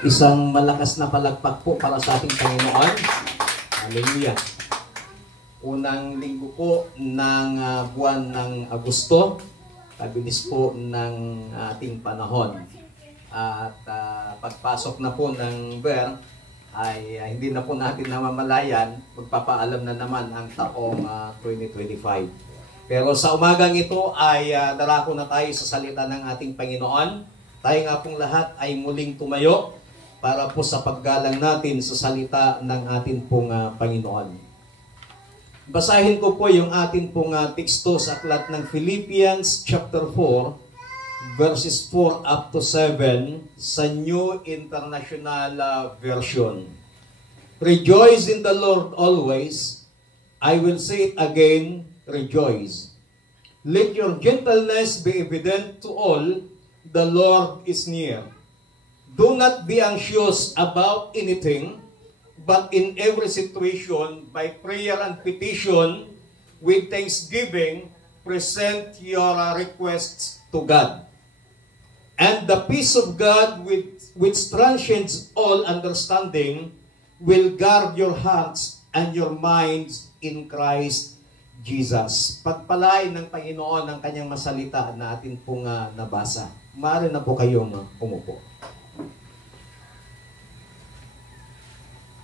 Isang malakas na palagpak po para sa ating Panginoon. Hallelujah. Unang linggo po ng buwan ng Agosto. Kabilis po ng ating panahon. At pagpasok na po ng Ber, ay hindi na po natin namamalayan. Magpapaalam na naman ang taong 2025. Pero sa umagang ito ay darako na tayo sa salita ng ating Panginoon. Tayo nga pong lahat ay muling tumayo para po sa paggalang natin sa salita ng ating pong Panginoon. Basahin ko po yung ating pong teksto sa aklat ng Philippians chapter 4, verses 4 up to 7 sa New International Version. Rejoice in the Lord always. I will say it again, rejoice. Let your gentleness be evident to all. The Lord is near. Do not be anxious about anything, but in every situation, by prayer and petition, with thanksgiving, present your requests to God. And the peace of God, which transcends all understanding, will guard your hearts and your minds in Christ Jesus. Pagpalain ng Panginoon ang kanyang masalita na atin pong nabasa. Maaari na po kayong umupo.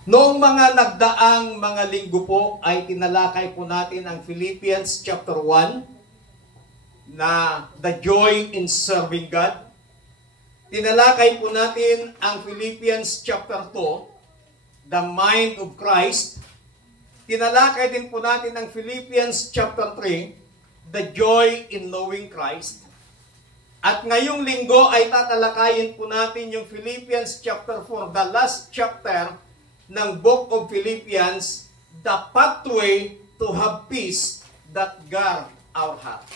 Noong mga nagdaang mga linggo po ay tinalakay po natin ang Philippians chapter 1 na the joy in serving God. Tinalakay po natin ang Philippians chapter 2, the mind of Christ. Tinalakay din po natin ang Philippians chapter 3, the joy in knowing Christ. At ngayong linggo ay tatalakayin po natin yung Philippians chapter 4, the last chapter ng book of Philippians, the pathway to have peace that guard our heart.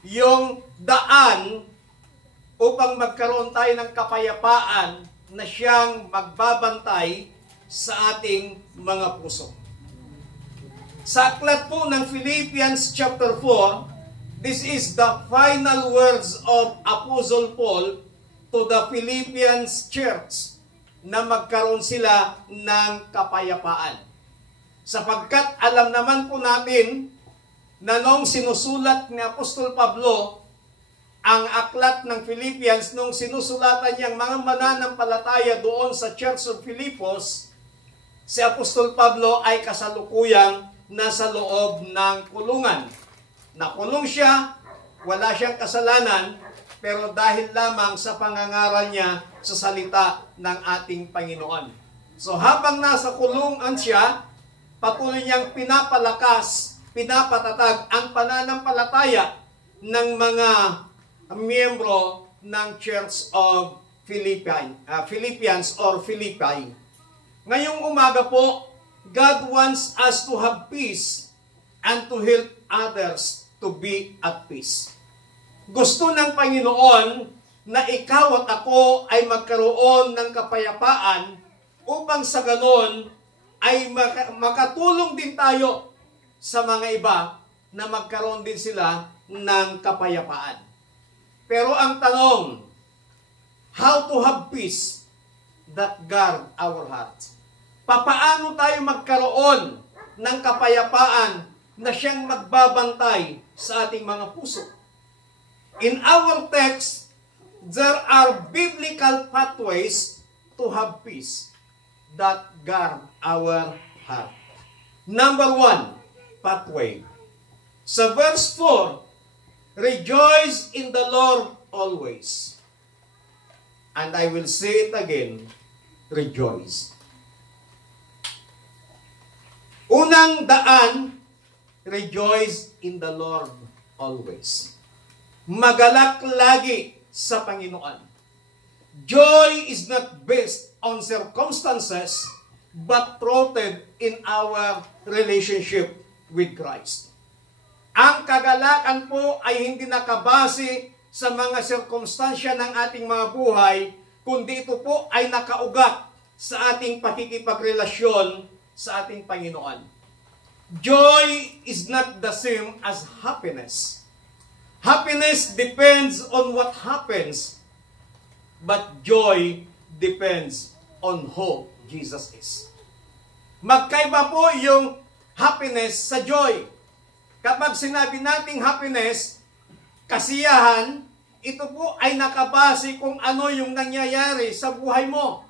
Yung daan upang magkaroon tayo ng kapayapaan na siyang magbabantay sa ating mga puso. Sa aklat po ng Philippians chapter 4, this is the final words of Apostle Paul to the Philippians church na magkaroon sila ng kapayapaan. Sapagkat alam naman po natin na noong sinusulat ni Apostol Pablo ang aklat ng Philippians, noong sinusulatan niyang mga mananampalataya doon sa Church of Philippos, si Apostol Pablo ay kasalukuyang nasa loob ng kulungan. Nakulong siya, wala siyang kasalanan, pero dahil lamang sa pangangaral niya sa salita ng ating Panginoon. So habang nasa kulungan siya, patuloy niyang pinapalakas, pinapatatag ang pananampalataya ng mga miyembro ng Church of Philippians or Philippi. Ngayong umaga po, God wants us to have peace and to help others to be at peace. Gusto ng Panginoon na ikaw at ako ay magkaroon ng kapayapaan upang sa ganon ay makatulong din tayo sa mga iba na magkaroon din sila ng kapayapaan. Pero ang tanong, how to have peace that guard our hearts? Papaano tayo magkaroon ng kapayapaan na siyang magbabantay sa ating mga puso? In our text, there are biblical pathways to have peace that guard our heart. Number 1, pathway. Sa verse 4, rejoice in the Lord always. And I will say it again, rejoice. Unang daan, rejoice in the Lord always. Magalak lagi sa Panginoon. Joy is not based on circumstances, but rooted in our relationship with Christ. Ang kagalakan po ay hindi nakabase sa mga sirkumstansya ng ating mga buhay, kundi ito po ay nakaugat sa ating pakikipagrelasyon sa ating Panginoon. Joy is not the same as happiness. Happiness depends on what happens, but joy depends on who Jesus is. Magkaiba po yung happiness sa joy. Kapag sinabi nating happiness, kasiyahan, ito po ay nakabase kung ano yung nangyayari sa buhay mo.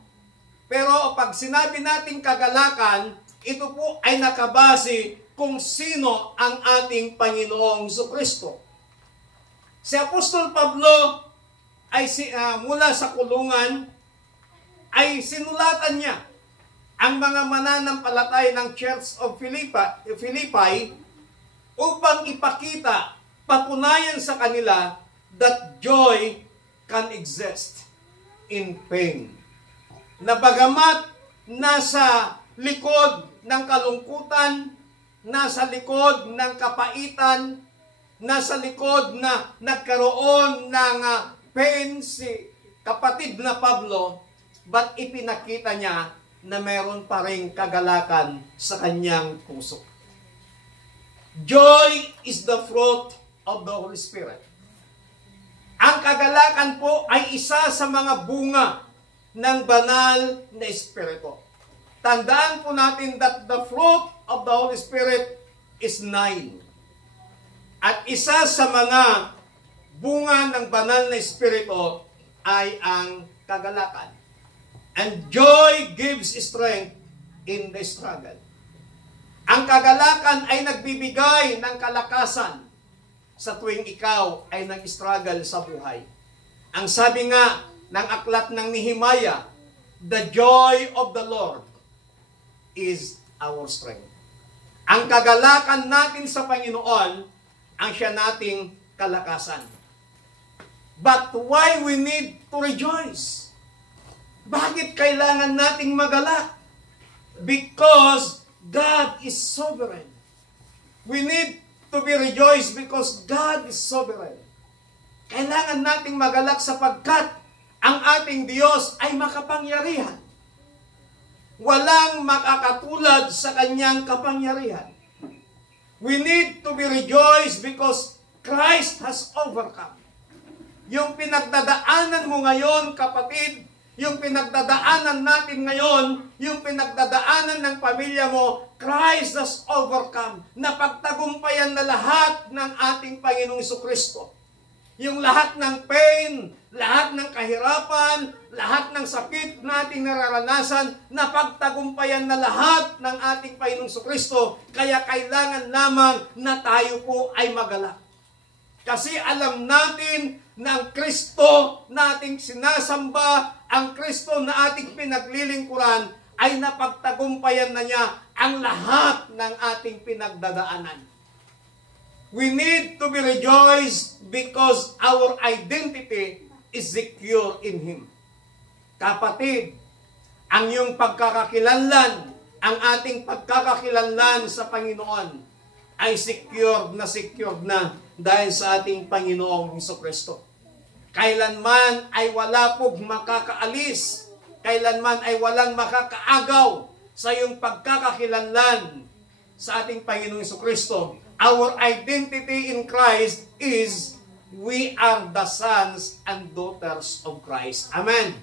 Pero pag sinabi nating kagalakan, ito po ay nakabase kung sino ang ating Panginoong Jesucristo. Si Apostol Pablo ay mula sa kulungan ay sinulatan niya ang mga mananampalataya ng Church of Philippi upang ipakita, patunayan sa kanila that joy can exist in pain. Na bagamat nasa likod ng kalungkutan, nasa likod ng kapaitan, nasa likod na nagkaroon ng pain si kapatid na Pablo, but ipinakita niya na meron pa ring kagalakan sa kanyang puso. Joy is the fruit of the Holy Spirit. Ang kagalakan po ay isa sa mga bunga ng banal na Espiritu. Tandaan po natin that the fruit of the Holy Spirit is 9. At isa sa mga bunga ng banal na Espiritu ay ang kagalakan. And joy gives strength in the struggle. Ang kagalakan ay nagbibigay ng kalakasan sa tuwing ikaw ay nag-struggle sa buhay. Ang sabi nga ng aklat ng Nehemiah, the joy of the Lord is our strength. Ang kagalakan natin sa Panginoon ang siya nating kalakasan. But why we need to rejoice? Bakit kailangan nating magalak? Because God is sovereign. We need to be rejoiced because God is sovereign. Kailangan nating magalak sapagkat ang ating Diyos ay makapangyarihan. Walang makakatulad sa kanyang kapangyarihan. We need to be rejoiced because Christ has overcome. Yung pinagdadaanan mo ngayon, kapatid, yung pinagdadaanan natin ngayon, yung pinagdadaanan ng pamilya mo, Christ has overcome. Napagtagumpayan na lahat ng ating Panginoong Jesucristo. Yung lahat ng pain, lahat ng kahirapan, lahat ng sakit nating nararanasan, napagtagumpayan na lahat ng ating Panginoong Jesucristo. Kaya kailangan lamang na tayo po ay magalak. Kasi alam natin na ang Kristo na ating sinasamba, ang Kristo na ating pinaglilingkuran, ay napagtagumpayan na niya ang lahat ng ating pinagdadaanan. We need to be rejoiced because our identity is secure in Him. Kapatid, ang iyong pagkakakilanlan, ang ating pagkakakilanlan sa Panginoon ay secured na dahil sa ating Panginoong Jesucristo. Kailanman ay wala pong makakaalis, kailanman ay walang makakaagaw sa iyong pagkakakilanlan sa ating Panginoong Jesucristo. Our identity in Christ is we are the sons and daughters of Christ. Amen.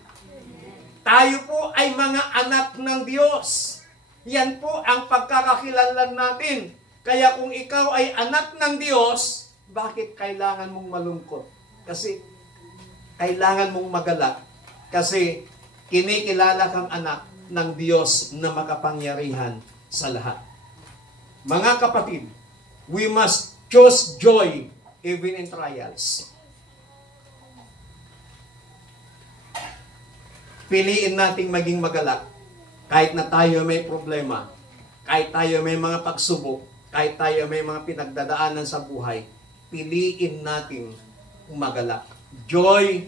Tayo po ay mga anak ng Diyos. Yan po ang pagkakakilanlan natin. Kaya kung ikaw ay anak ng Diyos, bakit kailangan mong malungkot? Kasi kailangan mong magalak. Kasi kinikilala kang anak ng Diyos na makapangyarihan sa lahat. Mga kapatid, we must choose joy even in trials. Piliin nating maging magalak kahit na tayo may problema, kahit tayo may mga pagsubok, kahit tayo may mga pinagdadaanan sa buhay, piliin nating magalak. Joy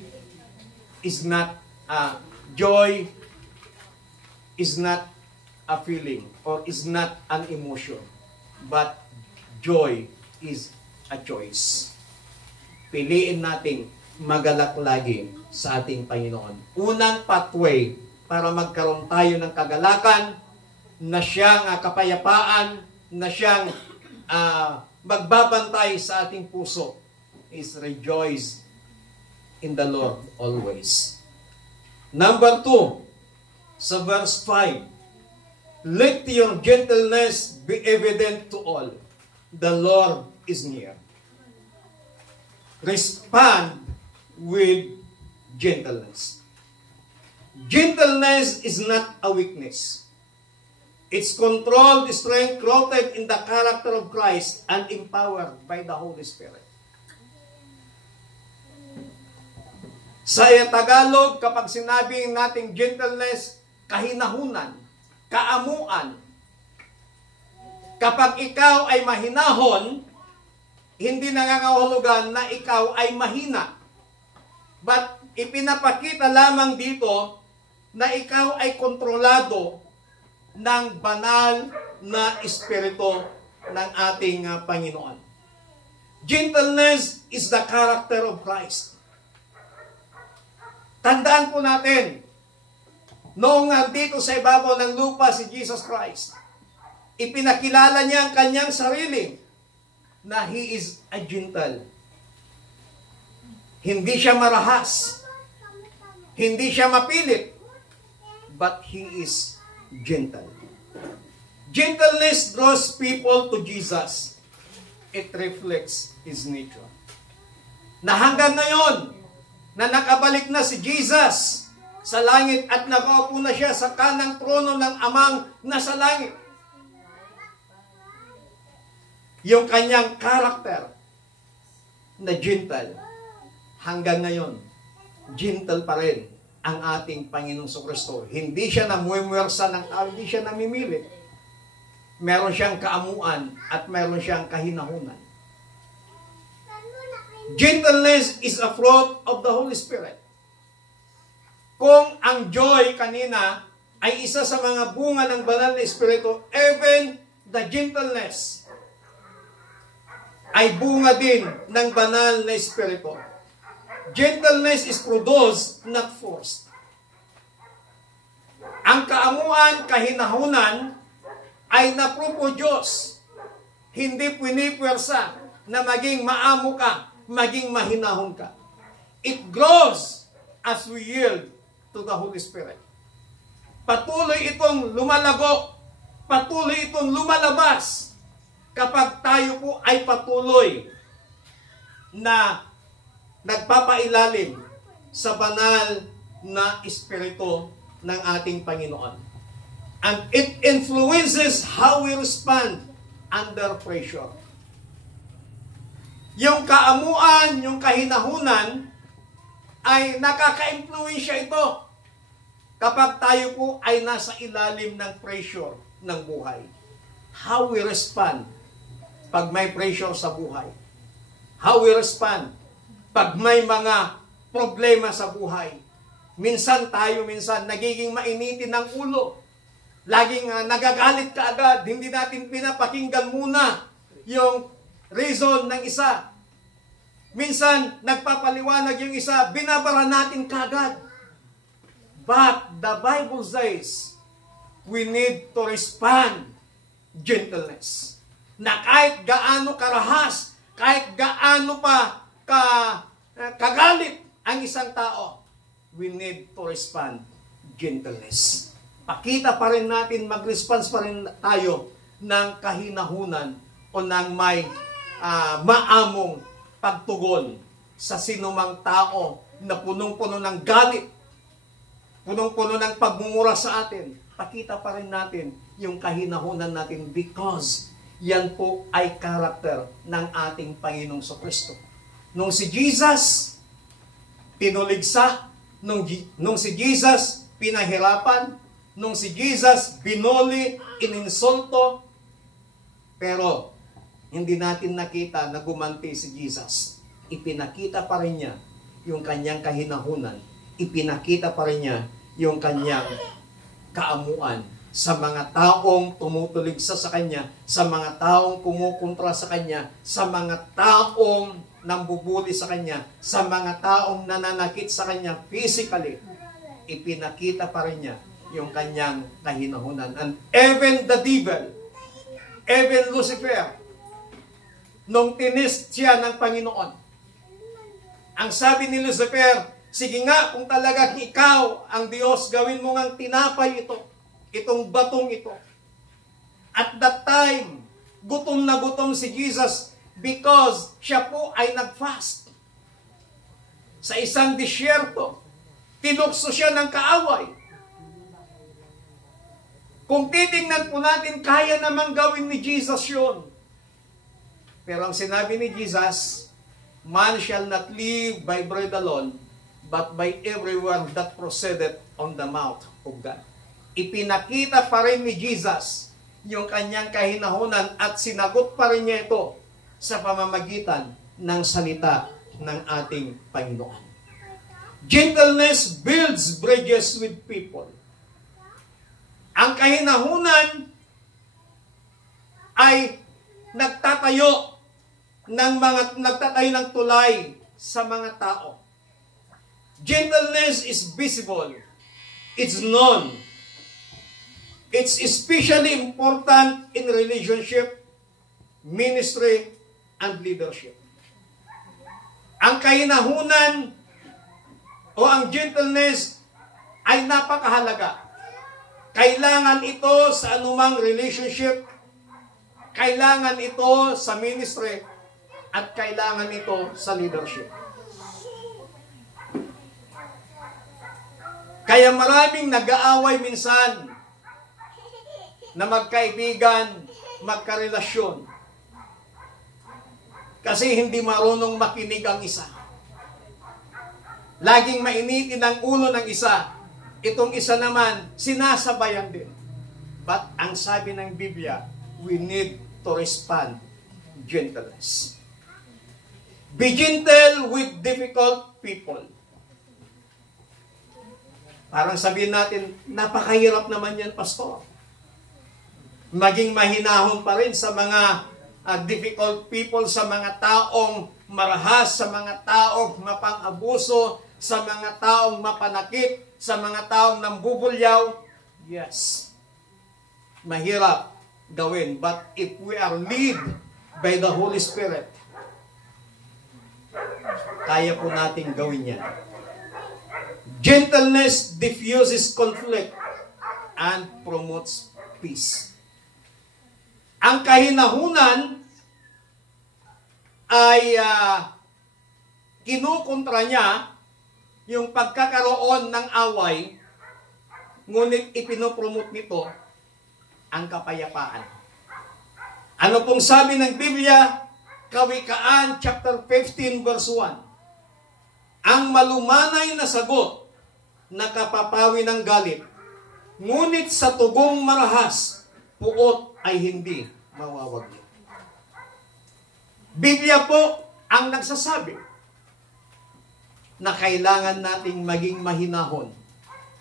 is not a feeling or is not an emotion, but joy is a choice. Piliin nating magalak lagi sa ating Panginoon. Unang pathway para magkaroon tayo ng kagalakan na siyang kapayapaan, na siyang magbabantay sa ating puso is rejoice in the Lord always. Number 2, sa verse 5, let your gentleness be evident to all. The Lord is near. Respond with gentleness. Gentleness is not a weakness. It's controlled strength rooted in the character of Christ and empowered by the Holy Spirit. Sa Tagalog, kapag sinabing nating gentleness, kahinahunan, kaamuan. Kapag ikaw ay mahinahon, hindi nangangahulugan na ikaw ay mahina. But ipinapakita lamang dito na ikaw ay kontrolado ng banal na espiritu ng ating Panginoon. Gentleness is the character of Christ. Tandaan po natin, noong nandito sa ibabaw ng lupa si Jesus Christ, ipinakilala niya ang kanyang sarili na He is a gentle. Hindi siya marahas. Hindi siya mapilit. But He is gentle. Gentleness draws people to Jesus. It reflects His nature. Na hanggang ngayon, na nakabalik na si Jesus sa langit at nakaupo na siya sa kanang trono ng Amang nasa langit. Yung kanyang karakter na gentle, hanggang ngayon, gentle pa rin ang ating Panginoong Kristo. Hindi siya namumuwersa ng tao, hindi siya namimilit. Meron siyang kaamuan at meron siyang kahinahunan. Gentleness is a fruit of the Holy Spirit. Kung ang joy kanina ay isa sa mga bunga ng banal na Espiritu, even the gentleness ay bunga din ng banal na Espiritu. Gentleness is produced, not forced. Ang kaamuan, kahinahunan ay naproproduce, hindi pinipwersa na maging maamo ka, maging mahinahon ka. It grows as we yield to the Holy Spirit. Patuloy itong lumalago, patuloy itong lumalabas kapag tayo po ay patuloy na nagpapailalim sa banal na Espiritu ng ating Panginoon. And it influences how we respond under pressure. Yung kaamuan, yung kahinahunan, ay nakaka-impluensya ito kapag tayo po ay nasa ilalim ng pressure ng buhay. How we respond pag may pressure sa buhay. How we respond pag may mga problema sa buhay. Minsan nagiging mainitin ng ulo. Laging nagagalit ka agad. Hindi natin pinapakinggan muna yung reason ng isa. Minsan, nagpapaliwanag yung isa, binabara natin kagad. But the Bible says, we need to respond gentleness. Na kahit gaano karahas, kahit gaano pa kagalit ang isang tao, we need to respond gentleness. Pakita pa rin natin, mag-response pa rin tayo ng kahinahunan o ng may maamong pagtugon sa sinumang tao na punong-puno ng galit, punong-puno ng pagmumura sa atin. Pakita pa rin natin yung kahinahunan natin because yan po ay karakter ng ating Panginoong Kristo. Nung si Jesus pinuligsa, nung si Jesus pinahirapan, nung si Jesus binoli, ininsulto, pero hindi natin nakita na gumanti si Jesus. Ipinakita pa rin niya yung kanyang kahinahunan. Ipinakita pa rin niya yung kanyang kaamuan sa mga taong tumutuligsa sa kanya, sa mga taong kumukontra sa kanya, sa mga taong nambubuli sa kanya, sa mga taong nananakit sa kanya physically. Ipinakita pa rin niya yung kanyang kahinahunan. And even the devil, even Lucifer, nung tinest siya ng Panginoon, ang sabi ni Lucifer, Sige nga, kung talagang ikaw ang Diyos, gawin mo ngang tinapay ito, itong batong ito. At that time, gutom na gutom si Jesus because siya po ay nag-fast. Sa isang disyerto, tinukso siya ng kaaway. Kung titingnan po natin, kaya namang gawin ni Jesus yun. Pero ang sinabi ni Jesus, man shall not live by bread alone, but by every word that proceedeth on the mouth of God. Ipinakita pa rin ni Jesus yung kanyang kahinahunan at sinagot pa rin niya ito sa pamamagitan ng salita ng ating Panginoon. Gentleness builds bridges with people. Ang kahinahunan ay nagtatayo ng tulay sa mga tao. Gentleness is visible. It's known. It's especially important in relationship, ministry, and leadership. Ang kahinahunan o ang gentleness ay napakahalaga. Kailangan ito sa anumang relationship, kailangan ito sa ministry, at kailangan ito sa leadership. Kaya maraming nag-aaway minsan na magkaibigan, magkarelasyon. Kasi hindi marunong makinig ang isa. Laging mainitin ang ulo ng isa. Itong isa naman, sinasabayan din. But ang sabi ng Biblia, we need to respond gentleness. Be gentle with difficult people. Parang sabihin natin, napakahirap naman yan, pastor. Maging mahinahon pa rin sa mga difficult people, sa mga taong marahas, sa mga taong mapang-abuso, sa mga taong mapanakit, sa mga taong nambubulyaw. Yes, mahirap gawin. But if we are led by the Holy Spirit, kaya po natin gawin yan. Gentleness diffuses conflict and promotes peace. Ang kahinahunan ay kinukontra niya yung pagkakaroon ng away, ngunit ipinopromote nito ang kapayapaan. Ano pong sabi ng Biblia? Kawikaan chapter 15 verse 1. Ang malumanay na sagot nakapapawi ng galit, ngunit sa tugong marahas, puot ay hindi mawawagi. Biblia po ang nagsasabi na kailangan nating maging mahinahon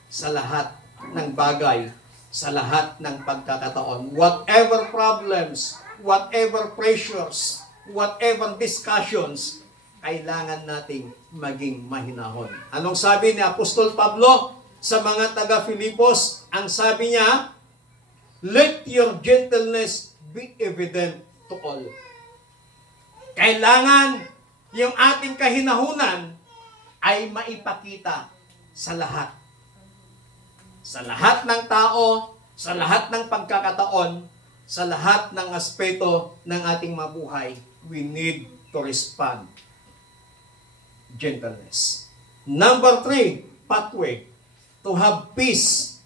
sa lahat ng bagay, sa lahat ng pagkakataon. Whatever problems, whatever pressures, whatever discussions, kailangan nating maging mahinahon. Anong sabi ni Apostol Pablo sa mga taga-Filipos? Ang sabi niya, let your gentleness be evident to all. Kailangan yung ating kahinahunan ay maipakita sa lahat. Sa lahat ng tao, sa lahat ng pagkakataon, sa lahat ng aspeto ng ating mabuhay, we need to respond. Gentleness. Number 3, pathway. To have peace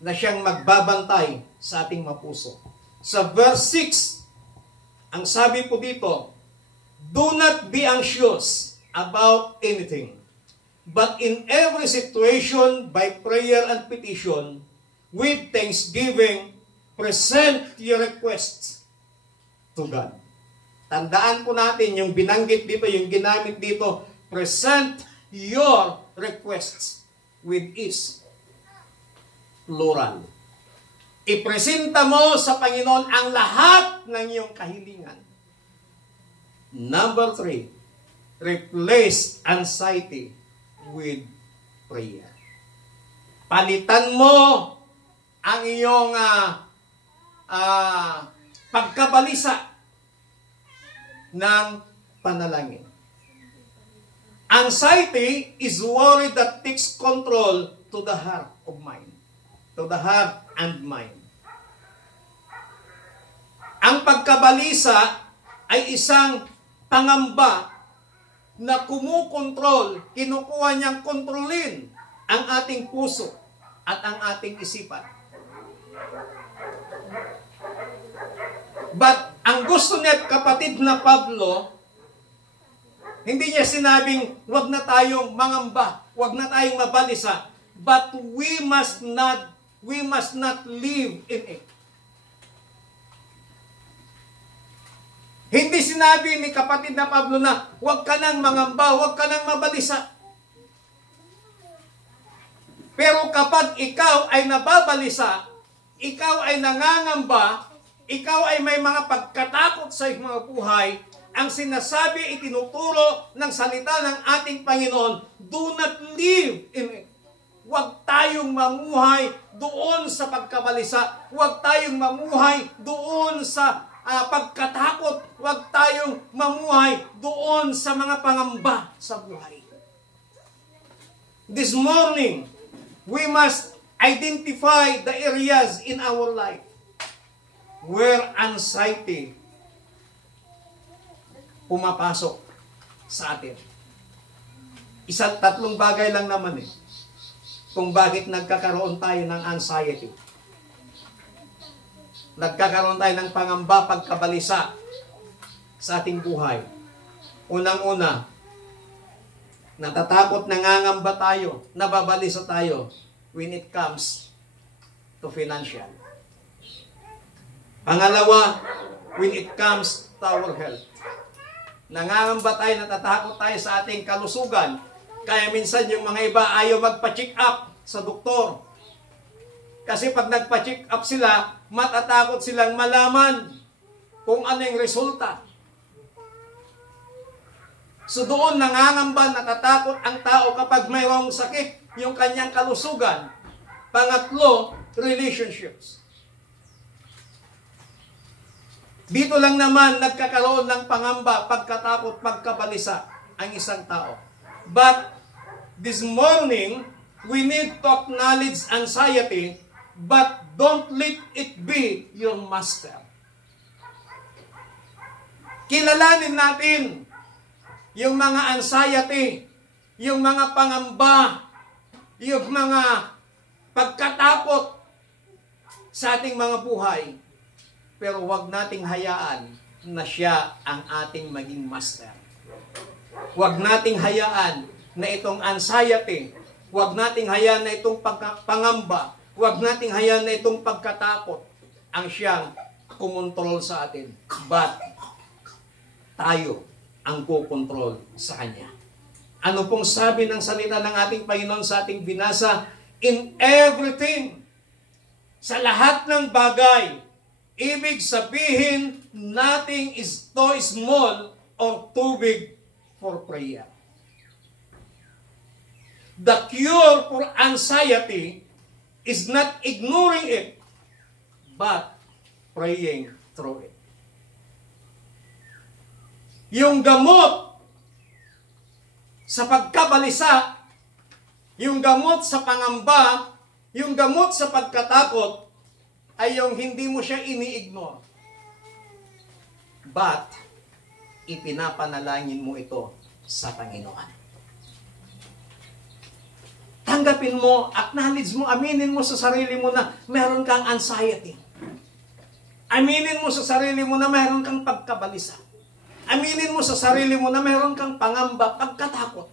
na siyang magbabantay sa ating mapuso. Sa verse 6, ang sabi po dito, do not be anxious about anything, but in every situation, by prayer and petition, with thanksgiving, present your requests to God. Tandaan po natin yung binanggit dito, yung ginamit dito, present your requests with is plural. Ipresenta mo sa Panginoon ang lahat ng iyong kahilingan. Number 3, replace anxiety with prayer. Palitan mo ang iyong pagkabalisa ng panalangin. Anxiety is worry that takes control to the heart of mind. To the heart and mind. Ang pagkabalisa ay isang pangamba na kumukontrol, kinukuha niyang kontrolin ang ating puso at ang ating isipan. But ang gusto niya, kapatid na Pablo, hindi niya sinabing, wag na tayong mangamba, wag na tayong mabalisa, but we must not live in it. Hindi sinabi ni kapatid na Pablo na, wag ka nang mangamba, wag ka nang mabalisa. Pero kapag ikaw ay nababalisa, ikaw ay nangangamba, ikaw ay may mga pagkatakot sa iyong mga buhay, ang sinasabi, itinuturo ng salita ng ating Panginoon, do not live in it. Huwag tayong mamuhay doon sa pagkabalisa. Huwag tayong mamuhay doon sa pagkatakot. Huwag tayong mamuhay doon sa mga pangamba sa buhay. This morning, we must identify the areas in our life where anxiety pumapasok sa atin. Tatlong bagay lang naman kung bakit nagkakaroon tayo ng anxiety. Nagkakaroon tayo ng pangamba, pagkabalisa sa ating buhay. Unang-una, natatakot, nangangamba tayo, nababalisa tayo when it comes to financial. Pangalawa, when it comes to our health. Nangangamba tayo, natatakot tayo sa ating kalusugan. Kaya minsan yung mga iba ayaw magpa-check up sa doktor. Kasi pag nagpa-check up sila, matatakot silang malaman kung ano yung resulta. So doon nangangamba, natatakot ang tao kapag mayroong sakit, yung kanyang kalusugan. Pangatlo, relationships. Dito lang naman nagkakaroon ng pangamba, pagkatakot, pagkabalisa ang isang tao. But this morning, we need to acknowledge anxiety, but don't let it be your master. Kilalanin natin yung mga anxiety, yung mga pangamba, yung mga pagkatakot sa ating mga buhay. Pero huwag nating hayaan na siya ang ating maging master. Huwag nating hayaan na itong anxiety, huwag nating hayaan na itong pangamba, huwag nating hayaan na itong pagkatakot ang siyang kumontrol sa atin. But tayo ang kukontrol sa Kanya. Ano pong sabi ng salita ng ating Panginoon sa ating binasa? In everything, sa lahat ng bagay, ibig sabihin, nothing is too small or too big for prayer. The cure for anxiety is not ignoring it, but praying through it. Yung gamot sa pagkabalisa, yung gamot sa pangamba, yung gamot sa pagkatakot, ay yung hindi mo siya ini-ignore. But, ipinapanalangin mo ito sa Panginoon. Tanggapin mo, acknowledge mo, aminin mo sa sarili mo na meron kang anxiety. Aminin mo sa sarili mo na meron kang pagkabalisa. Aminin mo sa sarili mo na meron kang pangamba, pagkatakot.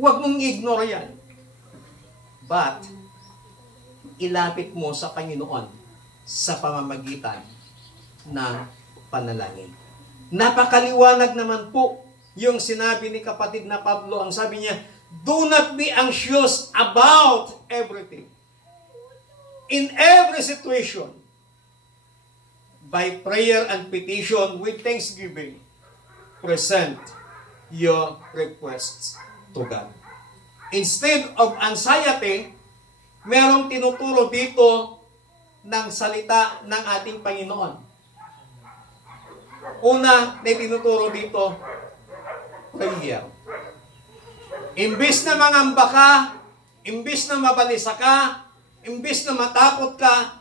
Huwag mong ignore yan. But, ilapit mo sa Panginoon sa pamamagitan ng panalangin. Napakaliwanag naman po yung sinabi ni kapatid na Pablo. Ang sabi niya, do not be anxious about everything. In every situation, by prayer and petition with thanksgiving, present your requests to God. Instead of anxiety, merong tinuturo dito ng salita ng ating Panginoon. Una na tinuturo dito, prayer. Imbis na mangamba ka, imbis na mabalisa ka, imbis na matakot ka,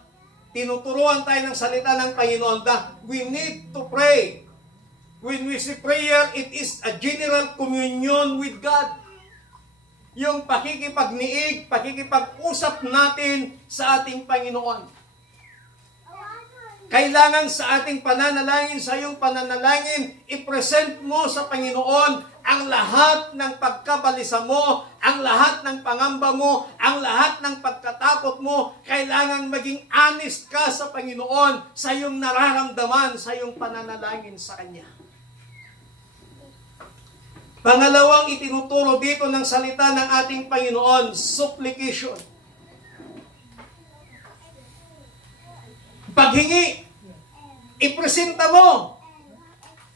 tinuturuan tayo ng salita ng Panginoon na we need to pray. When we say prayer, it is a general communion with God. Yung pakikipagniig, pakikipag-usap natin sa ating Panginoon. Kailangan sa ating pananalangin, sa iyong pananalangin, i-present mo sa Panginoon ang lahat ng pagkabalisa mo, ang lahat ng pangamba mo, ang lahat ng pagkatakot mo. Kailangan maging honest ka sa Panginoon, sa iyong nararamdaman, sa iyong pananalangin sa Kanya. Pangalawang itinuturo dito ng salita ng ating Panginoon, supplication. Paghingi, ipresenta mo.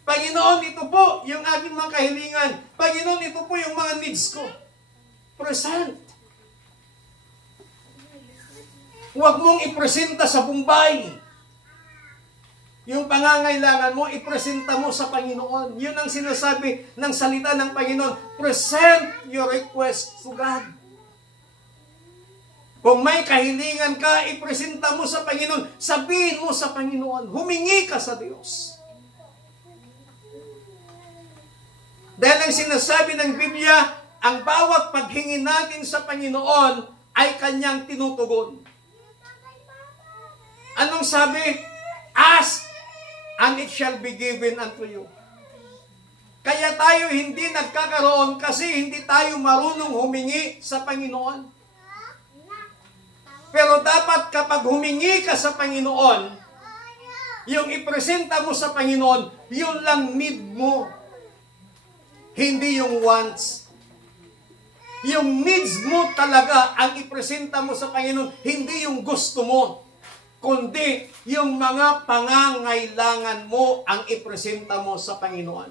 Panginoon, ito po yung aking mga kahilingan. Panginoon, ito po yung mga needs ko. Present. Huwag mong ipresenta sa Bombay. Yung pangangailangan mo, ipresenta mo sa Panginoon. Yun ang sinasabi ng salita ng Panginoon. Present your request to God. Kung may kahilingan ka, ipresenta mo sa Panginoon. Sabihin mo sa Panginoon. Humingi ka sa Diyos. Dahil ang sinasabi ng Biblia, ang bawat paghingi natin sa Panginoon ay Kanyang tinutugon. Anong sabi? Ask, and it shall be given unto you. Kaya tayo hindi nagkakaroon kasi hindi tayo marunong humingi sa Panginoon. Pero dapat kapag humingi ka sa Panginoon, yung ipresenta mo sa Panginoon, yun lang need mo. Hindi yung wants. Yung needs mo talaga ang ipresenta mo sa Panginoon, hindi yung gusto mo. Kundi yung mga pangangailangan mo ang ipresenta mo sa Panginoon.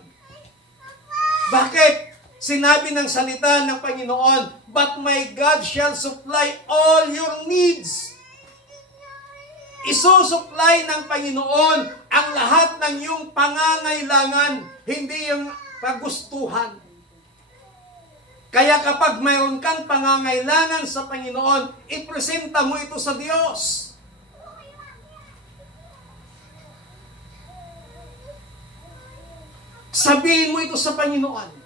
Bakit? Sinabi ng salita ng Panginoon, but my God shall supply all your needs. Isusupply ng Panginoon ang lahat ng iyong pangangailangan, hindi yung kagustuhan. Kaya kapag mayroon kang pangangailangan sa Panginoon, ipresenta mo ito sa Diyos. Sabihin mo ito sa Panginoon.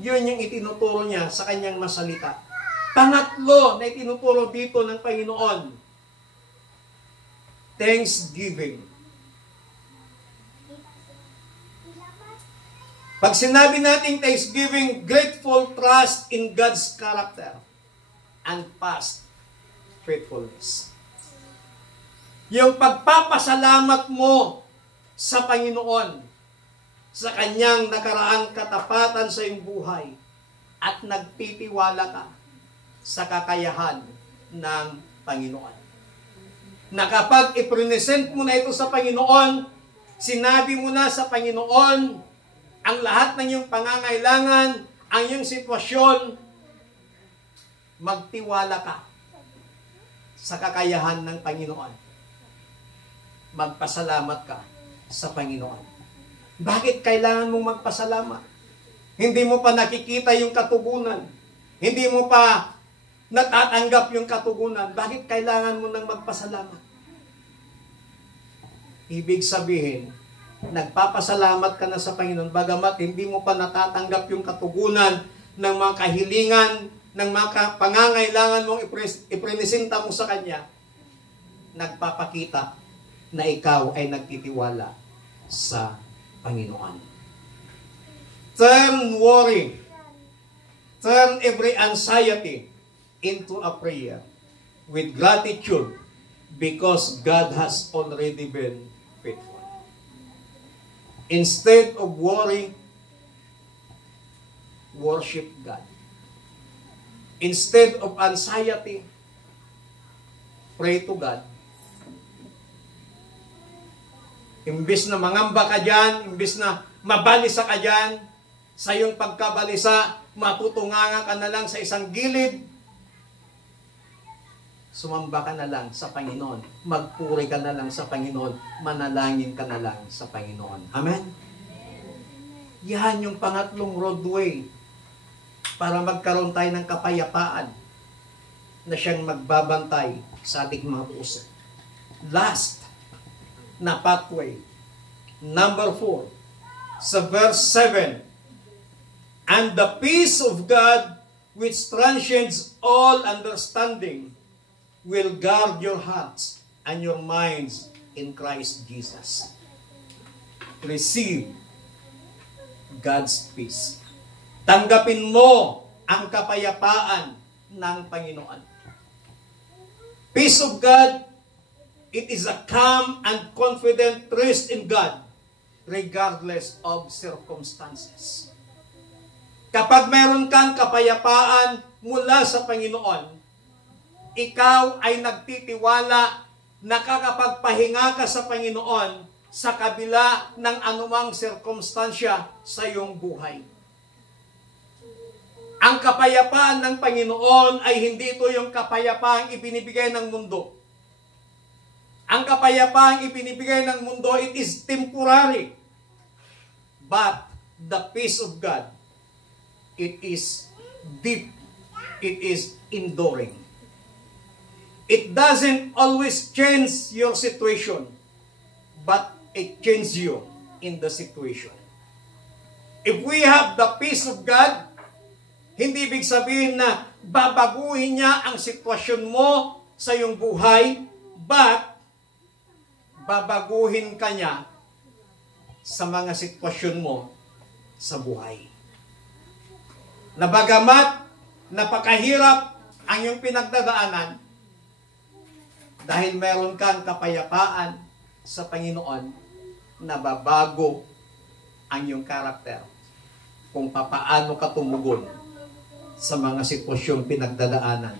Yun yung itinuturo niya sa kanyang masalita. Pangatlo na itinuturo dito ng Panginoon, thanksgiving. Pag sinabi natin thanksgiving, grateful trust in God's character and past faithfulness. Yung pagpapasalamat mo sa Panginoon sa Kanyang nakaraang katapatan sa iyong buhay at nagtitiwala ka sa kakayahan ng Panginoon. Na kapag ipresent mo na ito sa Panginoon, sinabi mo na sa Panginoon ang lahat ng iyong pangangailangan, ang iyong sitwasyon, magtiwala ka sa kakayahan ng Panginoon. Magpasalamat ka sa Panginoon. Bakit kailangan mong magpasalamat? Hindi mo pa nakikita yung katugunan. Hindi mo pa natatanggap yung katugunan. Bakit kailangan mo nang magpasalamat? Ibig sabihin, nagpapasalamat ka na sa Panginoon, bagamat hindi mo pa natatanggap yung katugunan ng mga kahilingan, ng mga pangangailangan mong iprenesenta mo sa Kanya, nagpapakita na ikaw ay nagtitiwala sa Panginoon. Turn worry, turn every anxiety into a prayer with gratitude because God has already been faithful. Instead of worry, worship God. Instead of anxiety, pray to God. Imbis na mangamba ka dyan, imbis na mabalisa ka dyan, sa iyong pagkabalisa, matutunganga ka na lang sa isang gilid, sumamba ka na lang sa Panginoon, magpuri ka na lang sa Panginoon, manalangin ka na lang sa Panginoon. Amen? Yan yung pangatlong roadway para magkaroon tayo ng kapayapaan na siyang magbabantay sa ating mga puso. Last na pathway, number 4, sa verse 7, and the peace of God, which transcends all understanding, will guard your hearts and your minds in Christ Jesus. Receive God's peace. Tanggapin mo ang kapayapaan ng Panginoon. Peace of God, it is a calm and confident trust in God regardless of circumstances. Kapag meron kang kapayapaan mula sa Panginoon, ikaw ay nagtitiwala, nakakapagpahinga ka sa Panginoon sa kabila ng anumang sirkumstansya sa iyong buhay. Ang kapayapaan ng Panginoon ay hindi ito yung kapayapaang ibinibigay ng mundo. Ang kapayapaang ibinibigay ng mundo, it is temporary. But the peace of God, it is deep. It is enduring. It doesn't always change your situation, but it changes you in the situation. If we have the peace of God, hindi ibig sabihin na babaguhin niya ang sitwasyon mo sa iyong buhay, but babaguhin ka niya sa mga sitwasyon mo sa buhay. Na bagamat napakahirap ang iyong pinagdadaanan, dahil meron kang kapayapaan sa Panginoon, nababago ang iyong karakter kung papaano ka tumugon sa mga sitwasyong pinagdadaanan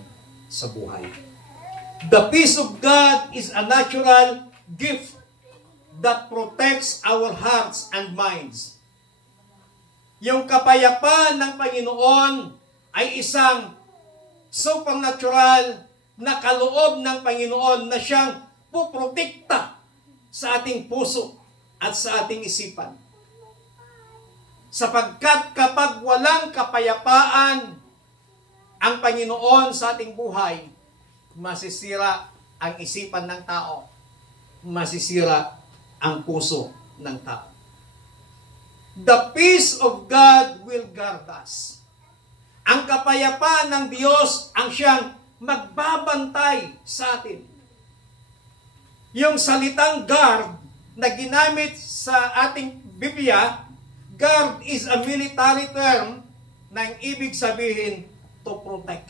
sa buhay. The peace of God is a natural gift that protects our hearts and minds. Yung kapayapaan ng Panginoon ay isang supernatural na kaloob ng Panginoon na siyang puprotekta sa ating puso at sa ating isipan. Sapagkat kapag walang kapayapaan ang Panginoon sa ating buhay, masisira ang isipan ng tao, masisira ang puso ng tao. The peace of God will guard us. Ang kapayapaan ng Diyos ang siyang magbabantay sa atin. Yung salitang guard na ginamit sa ating Biblia, guard is a military term na ibig sabihin to protect.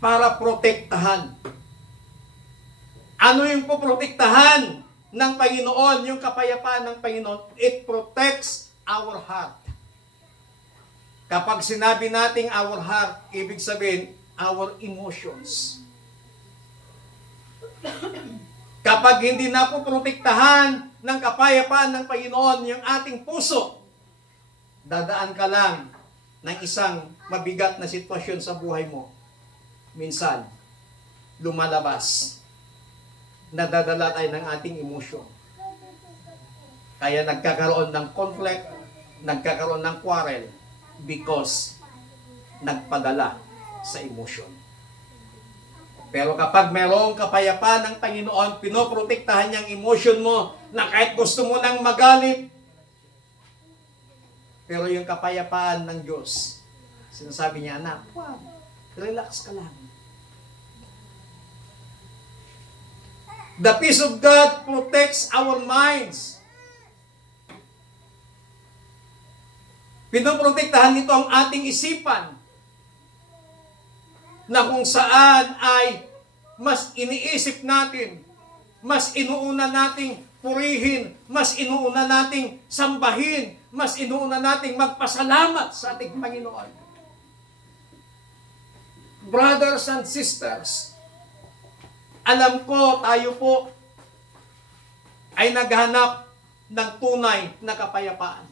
Para protektahan. Ano yung poprotektahan ng Panginoon, yung kapayapaan ng Panginoon? It protects our heart. Kapag sinabi nating our heart, ibig sabihin, our emotions. Kapag hindi na po protektahan ng kapayapaan ng Panginoon yung ating puso, dadaan ka lang ng isang mabigat na sitwasyon sa buhay mo. Minsan, lumalabas. Nadadala tayo ng ating emosyon. Kaya nagkakaroon ng conflict, nagkakaroon ng quarrel, because nagpadala sa emosyon. Pero kapag mayroong kapayapaan ng Panginoon, pinoprotektahan niya ang emosyon mo na kahit gusto mo nang magalit, pero yung kapayapaan ng Diyos, sinasabi niya, anak, wow, relax ka lang. The peace of God protects our minds. Pinoprotektahan nito ang ating isipan na kung saan ay mas iniisip natin, mas inuuna nating purihin, mas inuuna nating sambahin, mas inuuna nating magpasalamat sa ating Panginoon. Brothers and sisters, alam ko tayo po ay naghanap ng tunay na kapayapaan.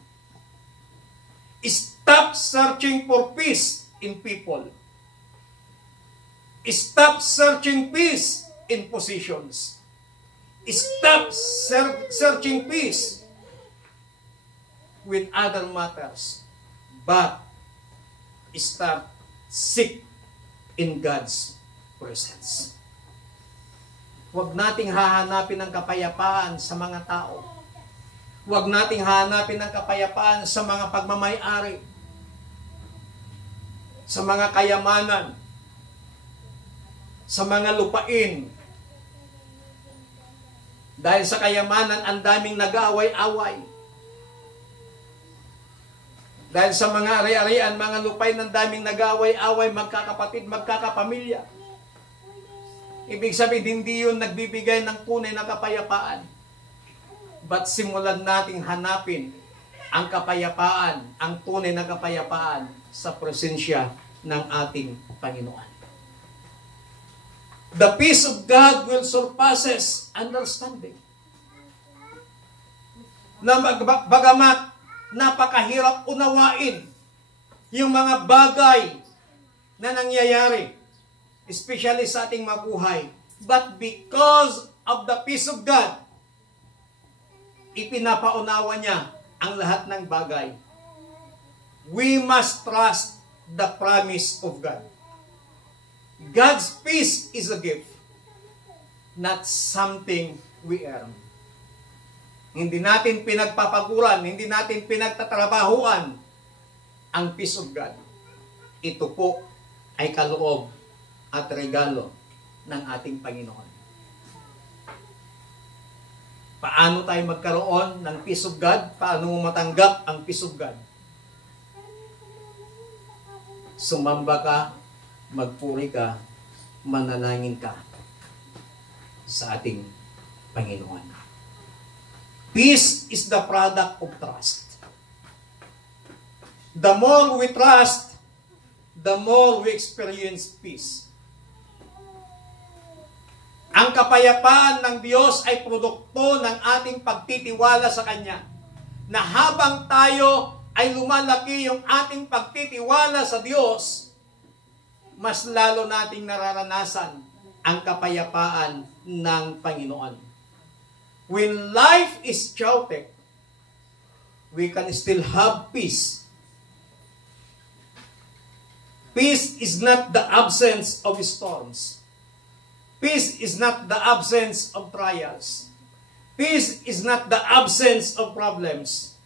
Stop searching for peace in people. Stop searching peace in positions. Stop searching peace with other matters, but start seek in God's presence. Huwag nating hahanapin ang kapayapaan sa mga tao. Huwag nating hahanapin ang kapayapaan sa mga pagmamay-ari, sa mga kayamanan, sa mga lupain. Dahil sa kayamanan, ang daming nag-aaway-away. Dahil sa mga ari-arian, mga lupain, ang daming nag-aaway-away, magkakapatid, magkakapamilya. Ibig sabihin, hindi yun nagbibigay ng tunay na kapayapaan. But simulan nating hanapin ang kapayapaan, ang tunay na kapayapaan sa presensya ng ating Panginoon. The peace of God will surpasses understanding. Na bagamat napakahirap unawain yung mga bagay na nangyayari, especially sa ating mabuhay. But because of the peace of God, ipinapaunawa niya ang lahat ng bagay. We must trust the promise of God. God's peace is a gift, not something we earn. Hindi natin pinagpapaguran, hindi natin pinagtatrabahuan ang peace of God. Ito po ay kaloob at regalo ng ating Panginoon. Paano tayo magkaroon ng peace of God? Paano mo matanggap ang peace of God? Sumamba ka, magpuri ka, manalangin ka sa ating Panginoon. Peace is the product of trust. The more we trust, the more we experience peace. Ang kapayapaan ng Diyos ay produkto ng ating pagtitiwala sa Kanya. Na habang tayo ay lumalaki yung ating pagtitiwala sa Diyos, mas lalo nating nararanasan ang kapayapaan ng Panginoon. When life is chaotic, we can still have peace. Peace is not the absence of storms. Peace is not the absence of trials. Peace is not the absence of problems,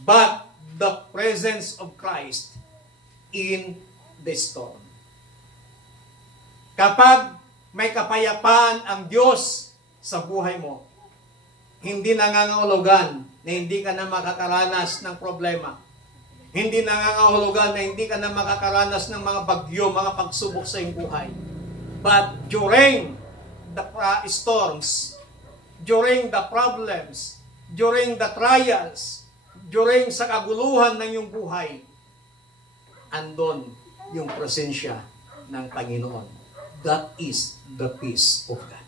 but the presence of Christ in the storm. Kapag may kapayapaan ang Diyos sa buhay mo, hindi nangangahulugan na hindi ka na makakaranas ng problema. Hindi nangangahulugan na hindi ka na makakaranas ng mga bagyo, mga pagsubok sa iyong buhay. But during the storms, during the problems, during the trials, during sa kaguluhan ng iyong buhay, andon yung presensya ng Panginoon. That is the peace of God.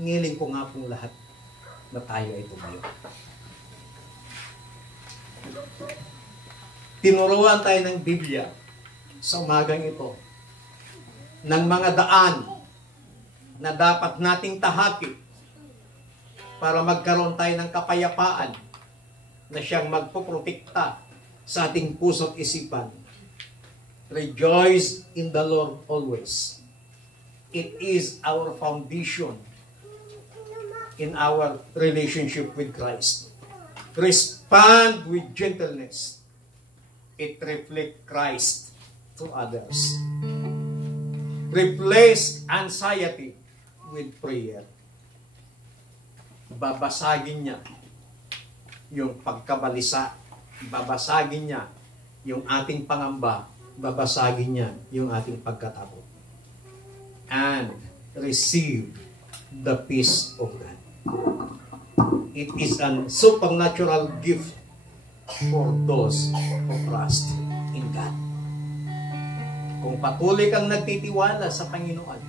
Ngiling ko nga pong lahat na tayo ay tumayo. Tinuruan tayo ng Biblia sa umagang ito ng mga daan na dapat nating tahaki para magkaroon tayo ng kapayapaan na siyang magpoprotekta sa ating puso't isipan. Rejoice in the Lord always. It is our foundation in our relationship with Christ. Respond with gentleness. It reflects Christ to others. Replace anxiety with prayer. Babasagin niya yung pagkabalisa. Babasagin niya yung ating pangamba. Babasagin niya yung ating pagkatakot. And receive the peace of God. It is a supernatural gift for those who trust in God. Kung patuloy kang nagtitiwala sa Panginoon,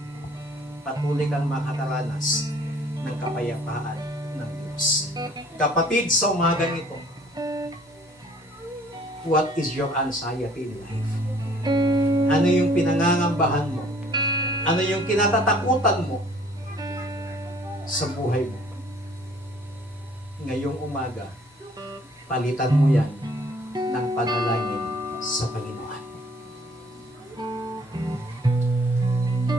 patuloy kang makakaranas ng kapayapaan ng Diyos. Kapatid, sa umagang ito, what is your anxiety in life? Ano yung pinangangambahan mo? Ano yung kinatatakutan mo sa buhay mo? Ngayong umaga, palitan mo yan ng panalangin sa Panginoon.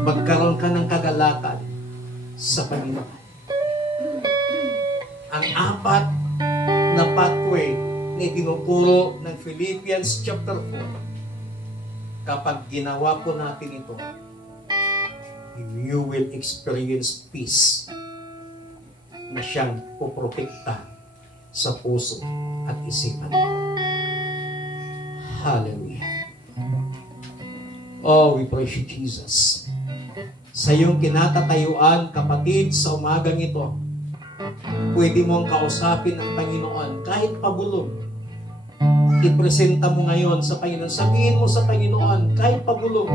Magkaroon ka ng kagalakan sa Panginoon. Ang apat na pathway na tinuturo ng Philippians chapter 4, kapag ginawa po natin ito, you will experience peace na siyang puprotekta sa puso at isipan. Hallelujah. Oh, we praise you, Jesus. Sa iyong kinatatayuan, kapatid, sa umagang ito, pwede mong kausapin ang Panginoon kahit pabulong. Ipresenta mo ngayon sa Panginoon. Sabihin mo sa Panginoon kahit pabulong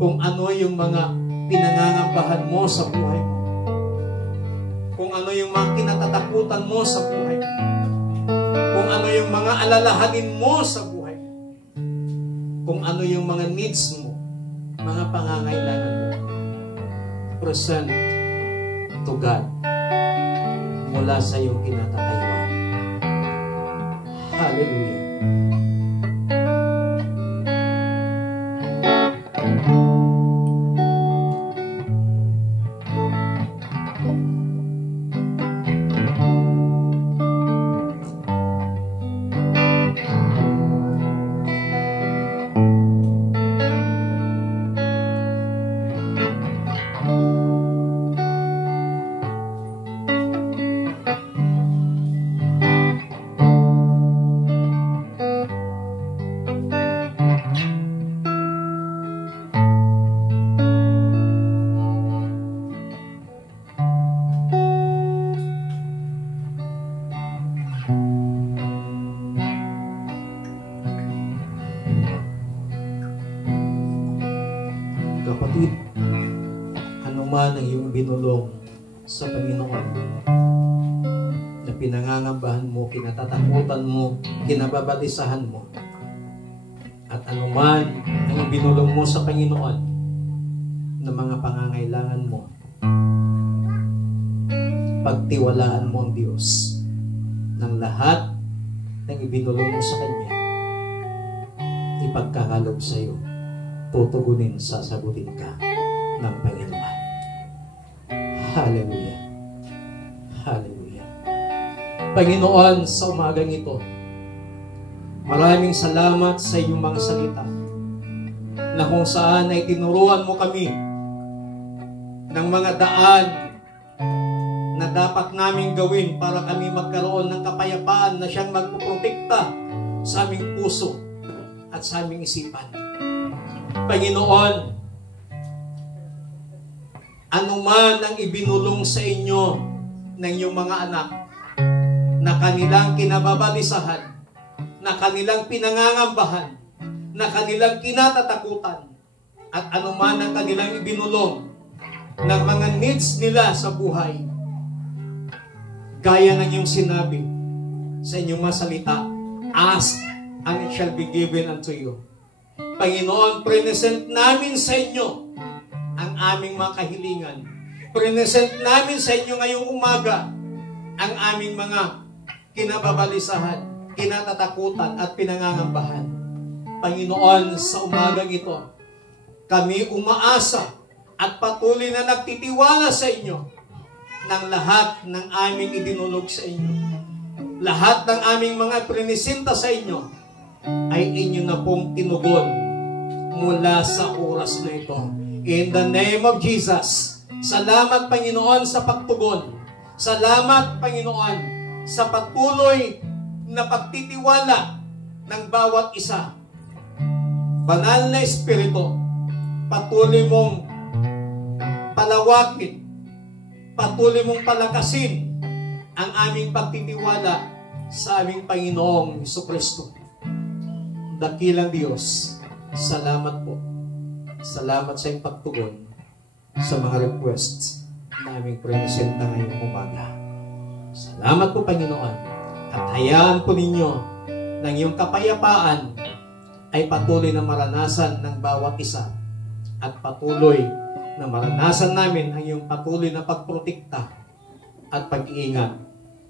kung ano yung mga pinangangambahan mo sa buhay mo. Kung ano yung mga kinatatakutan mo sa buhay mo. Kung ano yung mga alalahanin mo sa buhay mo. Kung ano yung mga needs mo, mga pangangailangan mo. Present to God mula sa iyong kinatatayuan. Hallelujah. Kapatid, ano man ang iyong binulong sa Panginoon na pinangangambahan mo, kinatatakutan mo, kinababatisahan mo, at ano man ang binulong mo sa Panginoon na mga pangangailangan mo, pagtiwalaan mo ang Diyos ng lahat ng ibinulong mo sa Kanya, ipagkakalob sa iyo, tutugunin, sasagutin ka ng Panginoon. Hallelujah. Hallelujah. Panginoon, sa umagang ito, maraming salamat sa iyong mga salita na kung saan ay tinuruan mo kami ng mga daan na dapat namin gawin para kami magkaroon ng kapayapaan na siyang magpuprotekta sa aming puso at sa aming isipan. Panginoon, anuman ang ibinulong sa inyo ng iyong mga anak na kanilang kinababalisahan, na kanilang pinangangambahan, na kanilang kinatatakutan, at anuman ang kanilang ibinulong ng mga needs nila sa buhay, gaya ng iyong sinabi sa inyong mga salita, ask and it shall be given unto you. Panginoon, present namin sa inyo ang aming mga kahilingan. Present namin sa inyo ngayong umaga ang aming mga kinababalisahan, kinatatakutan at pinangangambahan. Panginoon, sa umagang ito, kami umaasa at patuloy na nagtitiwala sa inyo ng lahat ng aming idinulog sa inyo. Lahat ng aming mga prinisinta sa inyo ay inyo na pong tinugon mula sa oras na ito. In the name of Jesus, salamat Panginoon sa pagtugon. Salamat Panginoon sa patuloy na pagtitiwala ng bawat isa. Banal na Espiritu, patuloy mong palawakin, patuloy mong palakasin ang aming pagtitiwala sa aming Panginoong Jesucristo. Dakilang Diyos, salamat po. Salamat sa iyong pagtugon sa mga requests na aming presenta ngayong umaga. Salamat po, Panginoon. At hayaan po ninyo ng iyong kapayapaan ay patuloy na maranasan ng bawat isa at patuloy na maranasan namin ang iyong patuloy na pagprotekta at pag-iingat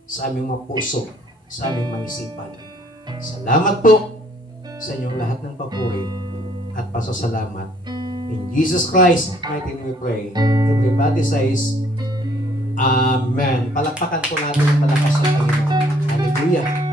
sa aming mga puso, sa aming mga isipan. Salamat po sa inyong lahat ng papuri at pasasalamat. In Jesus Christ, mighty name we pray. Everybody says, Amen. Palakpakan po natin ang malakas ng Panginoon. Hallelujah.